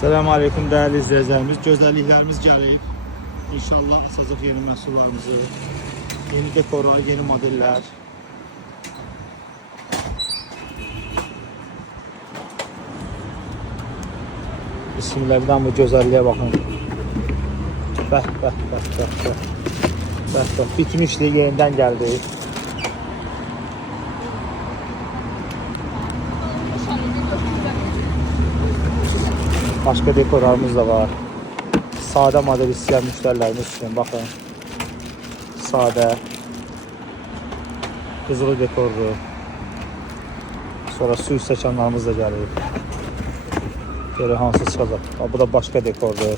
Selamun Aleyküm değerli izleyicilerimiz. Gözəlliklərimiz gəlib. İnşallah asacaq yeni məhsullarımızı, yeni dekorlar, yeni modeller. İsimlərdən bu gözəlliyə baxın. Bəh. Bitmişli yenidən gəldi. Başka dekorlarımız da var. Sade model isteyen müşterilerimiz için bakın. Sade. Kızılı dekorlu. Sonra su üstə çanlarımız da gəlir. Görək hansı çıxacaq. Bu da başka dekorlu.